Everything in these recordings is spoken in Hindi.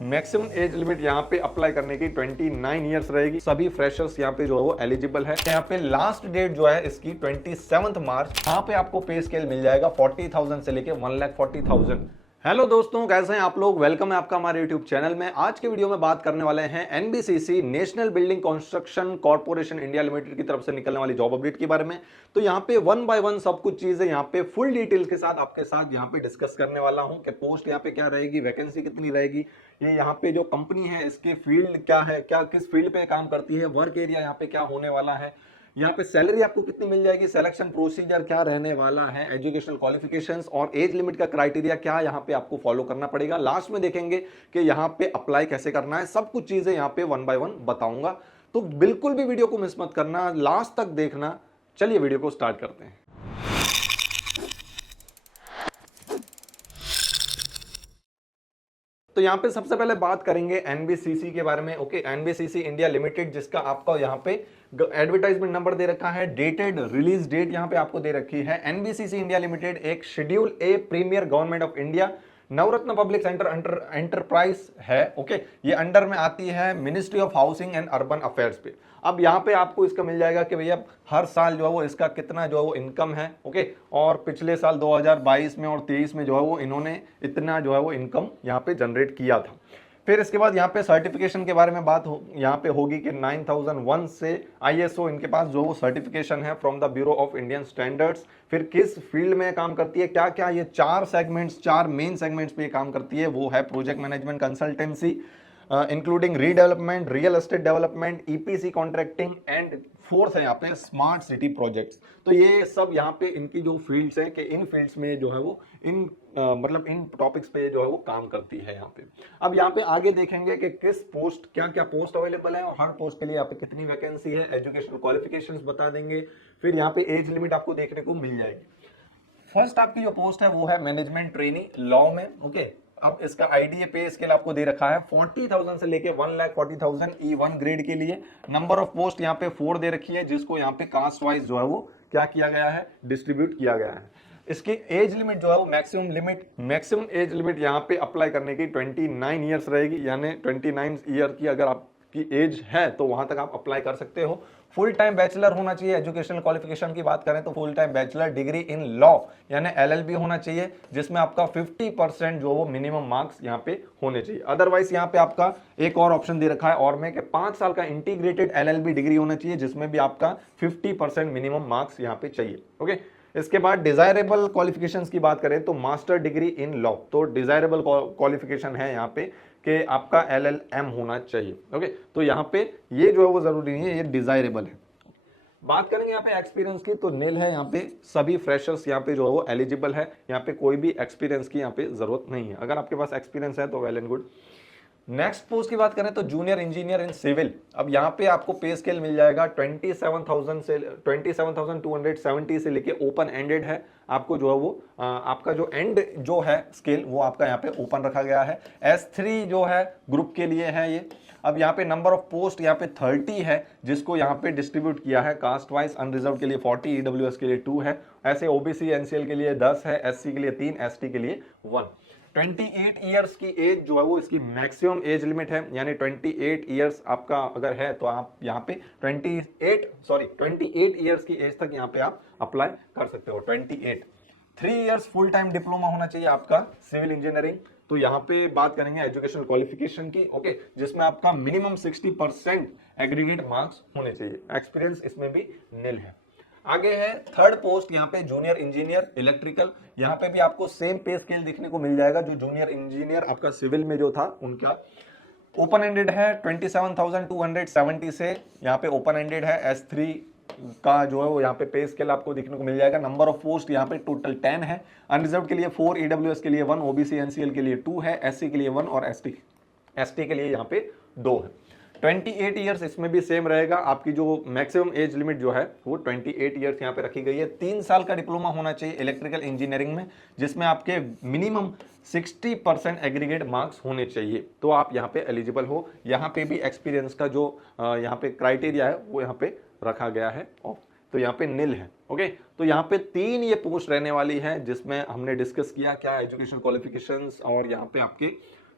मैक्सिमम एज लिमिट यहाँ पे अप्लाई करने की 29 ईयर्स रहेगी। सभी फ्रेशर्स यहाँ पे जो है वो एलिजिबल है। यहाँ पे लास्ट डेट जो है इसकी 27 मार्च। यहाँ पे आपको पे स्केल मिल जाएगा 40,000 से लेके 1,40,000। हेलो दोस्तों, कैसे हैं आप लोग। वेलकम है आपका हमारे यूट्यूब चैनल में। आज के वीडियो में बात करने वाले हैं NBCC national building construction corporation India limited की तरफ से निकलने वाली जॉब अपडेट के बारे में। तो यहाँ पे वन बाय वन सब कुछ चीजें यहाँ पे फुल डिटेल्स के साथ आपके साथ यहाँ पे डिस्कस करने वाला हूँ कि पोस्ट यहाँ पे क्या रहेगी, वैकेंसी कितनी रहेगी, ये यहाँ पे जो कंपनी है इसके फील्ड क्या है, क्या किस फील्ड पे काम करती है, वर्क एरिया यहाँ पे क्या होने वाला है, यहाँ पे सैलरी आपको कितनी मिल जाएगी, सिलेक्शन प्रोसीजर क्या रहने वाला है, एजुकेशनल क्वालिफिकेशंस और एज लिमिट का क्राइटेरिया क्या यहाँ पे आपको फॉलो करना पड़ेगा। लास्ट में देखेंगे कि यहाँ पे अप्लाई कैसे करना है। सब कुछ चीजें यहाँ पे वन बाय वन बताऊंगा, तो बिल्कुल भी वीडियो को मिस मत करना, लास्ट तक देखना। चलिए वीडियो को स्टार्ट करते हैं। तो यहाँ पे सबसे पहले बात करेंगे एनबीसीसी के बारे में। ओके, एनबीसीसी इंडिया लिमिटेड, जिसका आपका यहाँ पे एडवर्टाइजमेंट नंबर दे रखा है, डेटेड रिलीज डेट यहाँ पे आपको दे रखी है। एनबीसीसी इंडिया लिमिटेड एक schedule A premier government of India Navratna public sector enterprise है। ओके, ये अंडर में आती है ministry of housing and urban affairs पे। अब यहाँ पे आपको इसका मिल जाएगा कि भैया हर साल जो है वो इसका कितना जो है वो इनकम है। ओके, और पिछले साल 2022 में और 23 में जो है वो इन्होंने इतना जो है वो इनकम यहाँ पे जनरेट किया था। फिर इसके बाद यहाँ पे सर्टिफिकेशन के बारे में बात यहाँ पे होगी कि 9001 से आईएसओ इनके पास जो वो सर्टिफिकेशन है from the bureau of Indian standards. फिर किस फील्ड में काम करती है, क्या क्या ये चार मेन सेगमेंट्स पे काम करती है, वो है project management consultancy including redevelopment, real estate development, EPC contracting and fourth है यहाँ पे स्मार्ट सिटी प्रोजेक्ट्स। तो ये सब यहाँ पे इनकी जो फील्ड्स है कि इन फील्ड्स में जो है वो मतलब इन टॉपिक्स पे जो है वो काम करती है यहाँ पे। अब यहाँ पे आगे देखेंगे कि किस पोस्ट, क्या क्या पोस्ट अवेलेबल है और हर पोस्ट के लिए यहाँ पे कितनी वैकेंसी है, एजुकेशनल क्वालिफिकेशंस बता देंगे। फिर यहाँ पे एज लिमिट आपको देखने को मिल जाएगी। फर्स्ट आपकी जो पोस्ट है वो है मैनेजमेंट ट्रेनी लॉ में। ओके, अब इसका आईडीए पे स्केल आपको दे रखा है 40,000 से लेके 1,40,000 E1 ग्रेड के लिए। नंबर ऑफ पोस्ट यहाँ पे 4 दे रखी है, जिसको यहाँ पे कास्ट वाइज जो है वो क्या किया गया है, डिस्ट्रीब्यूट किया गया है। इसकी एज लिमिट जो है वो मैक्सिमम एज लिमिट यहाँ पे अप्लाई करने की 29 ईयर्स रहेगी, यानी 29 ईयर की अगर आपकी एज है तो वहां तक आप अप्लाई कर सकते हो। फुल टाइम बैचलर होना चाहिए। एजुकेशनल क्वालिफिकेशन की बात करें तो full time bachelor degree in law यानी एलएलबी होना चाहिए, जिसमें आपका 50% जो वो मिनिमम मार्क्स यहाँ पे होने चाहिए। अदरवाइज यहाँ पे आपका एक और ऑप्शन दे रखा है और में कि 5 साल का इंटीग्रेटेड एलएलबी डिग्री होना चाहिए, जिसमें भी आपका 50% मिनिमम मार्क्स यहाँ पे चाहिए। ओके, इसके बाद डिजायरेबल क्वालिफिकेशंस की बात करें तो मास्टर डिग्री इन लॉ, तो डिजायरेबल क्वालिफिकेशन है यहाँ पे कि आपका LLM होना चाहिए। ओके, तो यहाँ पे ये जो है वो जरूरी नहीं है, ये डिजायरेबल है। बात करेंगे यहाँ पे एक्सपीरियंस की तो नील है, यहाँ पे सभी फ्रेशर्स यहाँ पे जो है वो एलिजिबल है। यहाँ पे कोई भी एक्सपीरियंस की यहाँ पे जरूरत नहीं है। अगर आपके पास एक्सपीरियंस है तो well and good. Next post की बात करें तो जूनियर इंजीनियर इन सिविल। अब यहाँ पे आपको पे स्केल मिल जाएगा 27,270 से लेके ओपन एंडेड है। आपको जो है वो आपका जो एंड जो है स्केल वो आपका यहाँ पे ओपन रखा गया है। S3 जो है ग्रुप के लिए है ये। अब यहाँ पे नंबर ऑफ पोस्ट यहाँ पे 30 है, जिसको यहाँ पे डिस्ट्रीब्यूट किया है कास्ट वाइज। अनरिजर्व के लिए 40, ईडब्ल्यूएस के लिए 2 है, ऐसे ओबीसी एनसीएल के लिए 10 है, एससी के लिए 3, एसटी के लिए 1। 28 ईयर्स की एज जो है वो इसकी मैक्सिमम एज लिमिट है, यानी 28 ईयर्स आपका अगर है तो आप यहाँ पे 28 ईयर्स की एज तक यहाँ पे आप अप्लाई कर सकते हो। 28 3 इयर्स फुल टाइम डिप्लोमा होना चाहिए आपका सिविल इंजीनियरिंग। तो यहाँ पे बात करेंगे एजुकेशनल क्वालिफिकेशन की। ओके, जिसमें आपका मिनिमम 60% एग्रीगेट मार्क्स होने चाहिए। एक्सपीरियंस इसमें भी निल है। आगे है थर्ड पोस्ट यहाँ पे जूनियर इंजीनियर इलेक्ट्रिकल। यहाँ पे भी आपको सेम पे स्केल देखने को मिल जाएगा जो जूनियर इंजीनियर आपका सिविल में जो था उनका। ओपन एंडेड है 27,270 से यहाँ पे ओपन एंडेड है। S3 का जो है वो यहाँ पे स्केल आपको देखने को मिल जाएगा। नंबर ऑफ पोस्ट यहाँ पे टोटल 10 है। अनरिजर्व के लिए 4, ईडब्ल्यूएस के लिए 1, ओबीसी एनसीएल के लिए 2 है, एससी के लिए 1 और एसटी के लिए यहाँ पे 2 है। 28 ईयर्स इसमें भी सेम रहेगा। आपकी जो मैक्सिमम एज लिमिट जो है वो 28 ईयर्स यहाँ पे रखी गई है। 3 साल का डिप्लोमा होना चाहिए इलेक्ट्रिकल इंजीनियरिंग में, जिसमें आपके मिनिमम 60% एग्रीगेट मार्क्स होने चाहिए, तो आप यहाँ पे एलिजिबल हो। यहाँ पे भी एक्सपीरियंस का जो यहाँ पे क्राइटेरिया है वो यहाँ पे रखा गया है, तो यहाँ पे निल है। ओके, तो यहाँ पे 3 ये पोस्ट रहने वाली है, जिसमें हमने डिस्कस किया क्या एजुकेशन क्वालिफिकेशंस और यहाँ पे आपके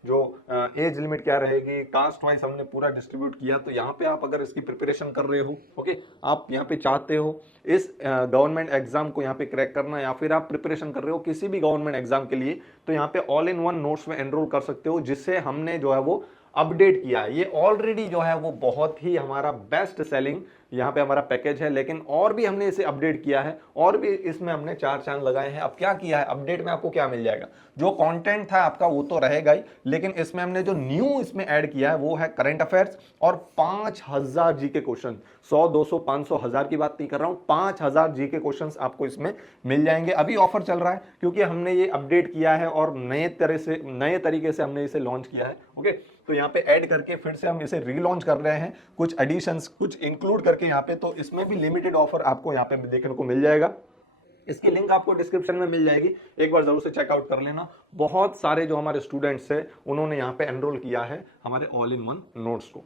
जो एज लिमिट क्या रहेगी, कास्ट वाइज हमने पूरा डिस्ट्रीब्यूट किया। तो यहाँ पे आप अगर इसकी प्रिपरेशन कर रहे हो, ओके, आप यहाँ पे चाहते हो इस गवर्नमेंट एग्जाम को यहाँ पे क्रैक करना, या फिर आप प्रिपरेशन कर रहे हो किसी भी गवर्नमेंट एग्जाम के लिए, तो यहाँ पे ऑल इन वन नोट्स में एनरोल कर सकते हो, जिससे हमने जो है वो अपडेट किया है। ये ऑलरेडी जो है वो बहुत ही हमारा बेस्ट सेलिंग यहाँ पे हमारा पैकेज है, लेकिन और भी हमने इसे अपडेट किया है, और भी इसमें हमने 4 चांद लगाए हैं। अब क्या किया है, अपडेट में आपको क्या मिल जाएगा, जो कंटेंट था आपका वो तो रहेगा ही, लेकिन इसमें हमने जो न्यू इसमें ऐड किया है वो है करंट अफेयर्स और 5000 जीके क्वेश्चन। 100, 200, 500, 1000 की बात नहीं कर रहा हूं, 5000 जीके क्वेश्चंस आपको इसमें मिल जाएंगे। अभी ऑफर चल रहा है क्योंकि हमने ये अपडेट किया है और नए तरीके से हमने इसे लॉन्च किया है। ओके, तो यहाँ पे ऐड करके फिर से हम इसे रीलॉन्च कर रहे हैं, कुछ एडिशंस कुछ इंक्लूड करके यहाँ पे, तो इसमें भी लिमिटेड ऑफर आपको यहाँ पे देखने को मिल जाएगा। इसकी लिंक आपको डिस्क्रिप्शन में मिल जाएगी, एक बार जरूर से चेकआउट कर लेना। बहुत सारे जो हमारे स्टूडेंट्स हैं उन्होंने यहाँ पे एनरोल किया है हमारे ऑल इन वन नोट्स को।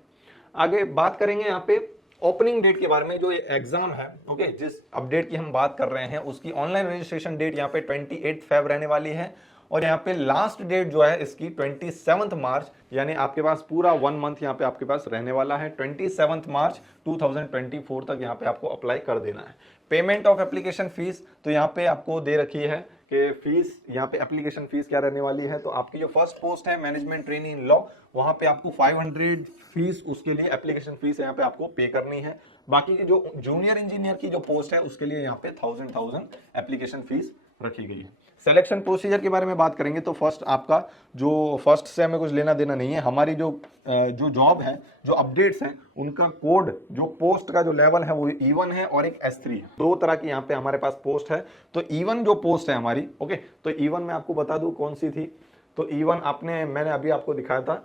आगे बात करेंगे यहाँ पे ओपनिंग डेट के बारे में। जो एग्जाम है, ओके, जिस अपडेट की हम बात कर रहे हैं उसकी ऑनलाइन रजिस्ट्रेशन डेट यहाँ पे 28 फेब रहने वाली है, और यहाँ पे लास्ट डेट जो है इसकी 27 मार्च, यानी आपके पास पूरा 1 मंथ यहाँ पे आपके पास रहने वाला है। 27 मार्च 2024 तक यहाँ पे आपको अप्लाई कर देना है। पेमेंट ऑफ एप्लीकेशन फीस, तो यहाँ पे आपको दे रखी है कि फीस, यहाँ पे एप्लीकेशन फीस क्या रहने वाली है। तो आपकी जो फर्स्ट पोस्ट है मैनेजमेंट ट्रेनी इन लॉ, वहां पे आपको 500 फीस, उसके लिए एप्लीकेशन फीस यहाँ पे आपको पे करनी है। बाकी की जो जूनियर इंजीनियर की जो पोस्ट है उसके लिए यहाँ पे 1000 एप्लीकेशन फीस रखी गई है। सिलेक्शन प्रोसीजर के बारे में बात करेंगे तो फर्स्ट आपका जो फर्स्ट से हमें कुछ लेना देना नहीं है। हमारी जो जॉब है, जो अपडेट्स हैं, उनका कोड, जो पोस्ट का जो लेवल है वो E1 है और एक S3 है। 2 तरह की यहाँ पे हमारे पास पोस्ट है। तो E1 जो पोस्ट है हमारी, ओके, तो E1 में आपको बता दूं कौन सी थी। तो E1 मैंने अभी आपको दिखाया था।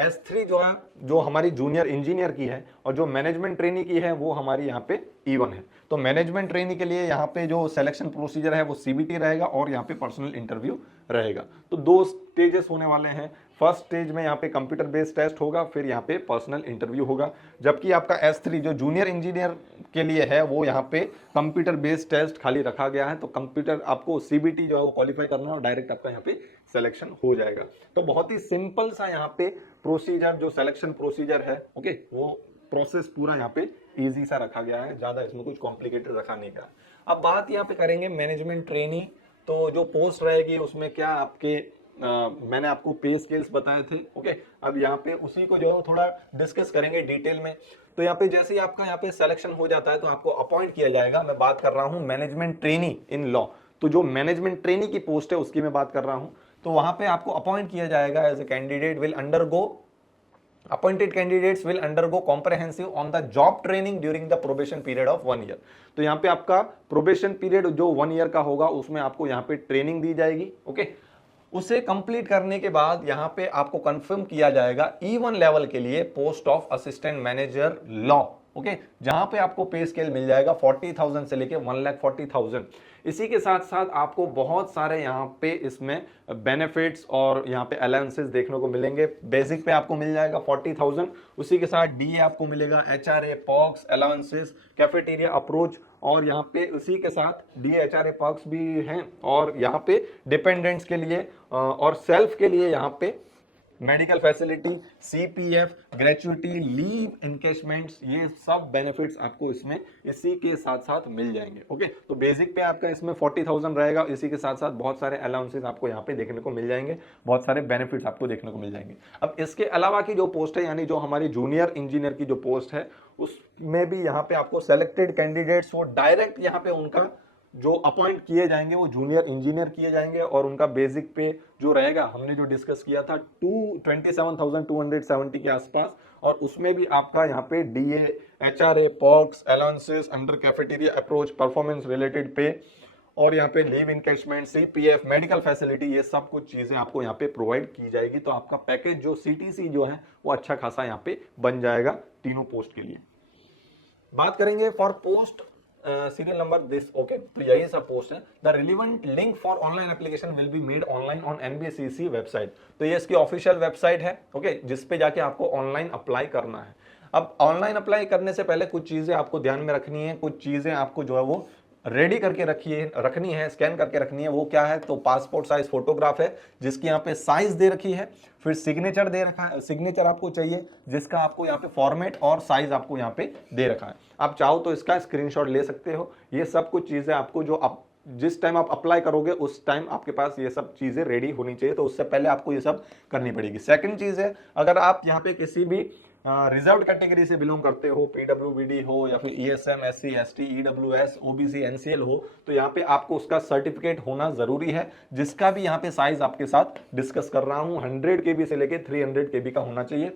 S3 जो है, जो हमारी जूनियर इंजीनियर की है, और जो मैनेजमेंट ट्रेनी की है वो हमारी यहाँ पे E1 है। तो मैनेजमेंट ट्रेनी के लिए यहाँ पे जो सिलेक्शन प्रोसीजर है वो CBT रहेगा और यहाँ पे पर्सनल इंटरव्यू रहेगा। तो 2 स्टेजेस होने वाले हैं। फर्स्ट स्टेज में यहाँ पे कंप्यूटर बेस्ड टेस्ट होगा, फिर यहाँ पे पर्सनल इंटरव्यू होगा। जबकि आपका S3 जो जूनियर इंजीनियर के लिए है वो यहाँ पे कंप्यूटर बेस्ड टेस्ट खाली रखा गया है। तो कंप्यूटर आपको CBT जो है वो क्वालिफाई करना है और डायरेक्ट आपका यहाँ पे सिलेक्शन हो जाएगा। तो बहुत ही सिंपल सा यहाँ पे प्रोसीजर, जो सिलेक्शन प्रोसीजर है, ओके, वो प्रोसेस पूरा यहाँ पे इजी सा रखा गया है, ज्यादा इसमें कुछ कॉम्प्लिकेटेड रखा नहीं गया। अब बात यहाँ पे करेंगे मैनेजमेंट ट्रेनी। तो जो पोस्ट रहेगी उसमें क्या आपके मैंने आपको पे स्केल्स बताए थे, ओके। अब यहाँ पे उसी को जो है थोड़ा डिस्कस करेंगे डिटेल में। तो यहाँ पे जैसे ही आपका यहाँ पे सिलेक्शन हो जाता है तो आपको अपॉइंट किया जाएगा। मैं बात कर रहा हूँ मैनेजमेंट ट्रेनी इन लॉ। तो जो मैनेजमेंट ट्रेनी की पोस्ट है उसकी मैं बात कर रहा हूँ। तो वहां पे आपको अपॉइंट किया जाएगा as a candidate will undergo Appointed candidates will undergo comprehensive on the job training during the probation period of 1 year। तो यहाँ पे आपका प्रोबेशन पीरियड जो 1 ईयर का होगा उसमें आपको यहाँ पे ट्रेनिंग दी जाएगी, ओके। उसे कंप्लीट करने के बाद यहाँ पे आपको कंफर्म किया जाएगा E1 लेवल के लिए post of assistant manager law, okay, जहां पे आपको पे स्केल मिल जाएगा 40,000 से लेके 1,40,000। इसी के साथ साथ आपको बहुत सारे यहाँ पे इसमें बेनिफिट्स और यहाँ पे अलाउंसेस देखने को मिलेंगे। बेसिक पे आपको मिल जाएगा 40,000, उसी के साथ DA आपको मिलेगा, HRA, pox, allowances, cafeteria approach, और यहाँ पे उसी के साथ DA, HRA, पॉक्स भी हैं। और यहाँ पे डिपेंडेंट्स के लिए और सेल्फ के लिए यहाँ पे medical facility, CPF, gratuity, leave encashments, ये सब बेनिफिट्स आपको इसमें इसी के साथ साथ मिल जाएंगे, ओके। तो बेसिक पे आपका इसमें 40,000 रहेगा, इसी के साथ साथ बहुत सारे अलाउंसेस आपको यहाँ पे देखने को मिल जाएंगे, बहुत सारे बेनिफिट्स आपको देखने को मिल जाएंगे। अब इसके अलावा की जो पोस्ट है, यानी जो हमारी जूनियर इंजीनियर की जो पोस्ट है, उसमें भी यहाँ पे आपको सेलेक्टेड कैंडिडेट्स वो डायरेक्ट यहाँ पे उनका जो अपॉइंट किए जाएंगे वो जूनियर इंजीनियर किए जाएंगे, और उनका बेसिक पे जो रहेगा हमने जो डिस्कस किया था 27,270 के आसपास, और उसमें भी आपका यहाँ पे DA, HRA, pox, allowances, under cafeteria approach, performance related पे, और यहाँ पे leave encashment, CPF, medical facility, ये सब कुछ चीजें आपको यहाँ पे प्रोवाइड की जाएगी। तो आपका पैकेज जो CTC जो है वो अच्छा खासा यहाँ पे बन जाएगा तीनों पोस्ट के लिए। बात करेंगे for post serial number this, okay, तो यही सब पोस्ट है। The relevant link for online application will be made online on NBCC website. तो ये इसकी ऑफिशियल वेबसाइट है, ओके, जिस पे जाके आपको ऑनलाइन अप्लाई करना है। अब ऑनलाइन अप्लाई करने से पहले कुछ चीजें आपको ध्यान में रखनी है, कुछ चीजें आपको जो है वो रेडी करके रखनी है, स्कैन करके रखनी है, वो क्या है, तो पासपोर्ट साइज फोटोग्राफ है जिसकी यहाँ पे साइज दे रखी है, फिर सिग्नेचर दे रखा है, सिग्नेचर आपको चाहिए जिसका आपको यहाँ पे फॉर्मेट और साइज आपको यहाँ पे दे रखा है। आप चाहो तो इसका स्क्रीनशॉट ले सकते हो। ये सब कुछ चीजें आपको जो जिस टाइम आप अप्लाई करोगे उस टाइम आपके पास ये सब चीजें रेडी होनी चाहिए, तो उससे पहले आपको ये सब करनी पड़ेगी। सेकंड चीज है, अगर आप यहाँ पे किसी भी रिजर्व कैटेगरी से बिलोंग करते हो, पीडब्ल्यूबीडी हो या फिर ESM, SC, ST, EWS, OBC, NCL हो, तो यहाँ पे आपको उसका सर्टिफिकेट होना जरूरी है, जिसका भी यहाँ पे साइज आपके साथ डिस्कस कर रहा हूँ 100 KB से लेके 300 KB का होना चाहिए।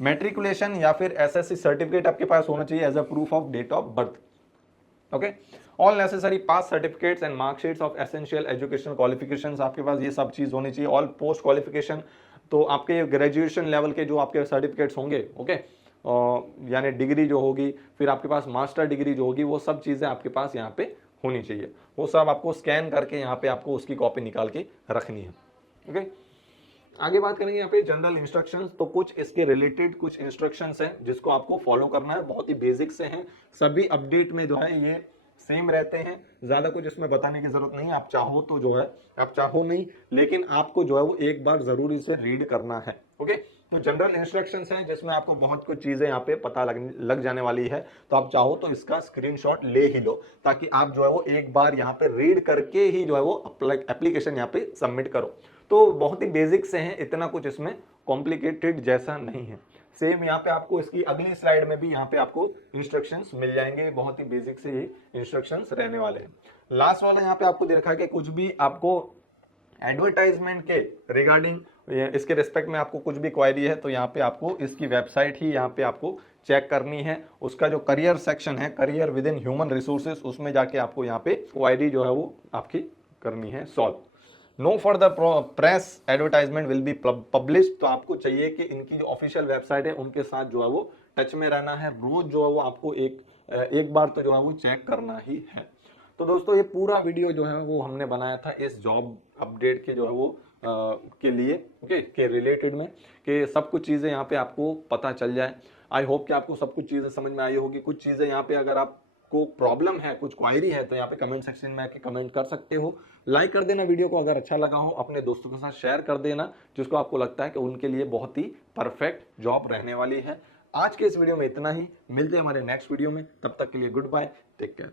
मैट्रिकुलेशन या फिर एसएससी सर्टिफिकेट आपके पास होना चाहिए as a proof of date of birth. Okay, all necessary pass certificates and marksheets of essential educational qualifications, आपके पास ये सब चीज होनी चाहिए। ऑल पोस्ट क्वालिफिकेशन, तो आपके ग्रेजुएशन लेवल के जो आपके सर्टिफिकेट्स होंगे, ओके, यानी डिग्री जो होगी, फिर आपके पास मास्टर डिग्री जो होगी, वो सब चीजें आपके पास यहाँ पे होनी चाहिए। वो सब आपको स्कैन करके यहाँ पे आपको उसकी कॉपी निकाल के रखनी है। ओके, आगे बात करेंगे यहाँ पे जनरल इंस्ट्रक्शंस। तो कुछ इसके रिलेटेड कुछ इंस्ट्रक्शंस हैं जिसको आपको फॉलो करना है, बहुत ही बेसिक से हैं, सभी अपडेट में जो है ये सेम रहते हैं, ज्यादा कुछ इसमें बताने की जरूरत नहीं। आप चाहो तो जो है, आप चाहो नहीं, लेकिन आपको जो है वो एक बार जरूरी से रीड करना है। ओके, तो जनरल इंस्ट्रक्शंस हैं जिसमें आपको बहुत कुछ चीजें यहाँ पे पता लग जाने वाली है, तो आप चाहो तो इसका स्क्रीनशॉट ले ही लो, ताकि आप जो है वो एक बार यहाँ पे रीड करके ही जो है वो एप्लीकेशन यहाँ पे सबमिट करो। तो बहुत ही बेसिक से हैं, इतना कुछ इसमें कॉम्प्लिकेटेड जैसा नहीं है। सेम यहाँ पे आपको इसकी अगली स्लाइड में भी यहाँ पे आपको इंस्ट्रक्शंस मिल जाएंगे, बहुत ही बेसिक से ये इंस्ट्रक्शंस रहने वाले हैं। लास्ट वाला यहाँ पे आपको दे रखा है कि कुछ भी आपको एडवर्टाइजमेंट के रिगार्डिंग इसके रिस्पेक्ट में आपको कुछ भी क्वेरी है, तो यहाँ पे आपको इसकी वेबसाइट ही यहाँ पे आपको चेक करनी है। उसका जो करियर सेक्शन है, career with in human resources, उसमें जाके आपको यहाँ पे क्वेरी जो है वो आपकी करनी है solve. No further press advertisement will be published, तो आपको चाहिए कि इनकी जो ऑफिशियल वेबसाइट है उनके साथ जो है वो टच में रहना है, रोज जो है वो आपको एक बार तो जो है वो चेक करना ही है। तो दोस्तों ये पूरा वीडियो जो है वो हमने बनाया था इस जॉब अपडेट के जो है वो के लिए, ओके, के रिलेटेड में, कि सब कुछ चीजें यहाँ पे आपको पता चल जाए। आई होप कि आपको सब कुछ चीजें समझ में आई होगी। कुछ चीजें यहाँ पे अगर आप को प्रॉब्लम है, कुछ क्वायरी है, तो यहाँ पे कमेंट सेक्शन में आके कमेंट कर सकते हो। लाइक कर देना वीडियो को, अगर अच्छा लगा हो अपने दोस्तों के साथ शेयर कर देना जिसको आपको लगता है कि उनके लिए बहुत ही परफेक्ट जॉब रहने वाली है। आज के इस वीडियो में इतना ही, मिलते हैं हमारे नेक्स्ट वीडियो में, तब तक के लिए गुड बाय, टेक केयर।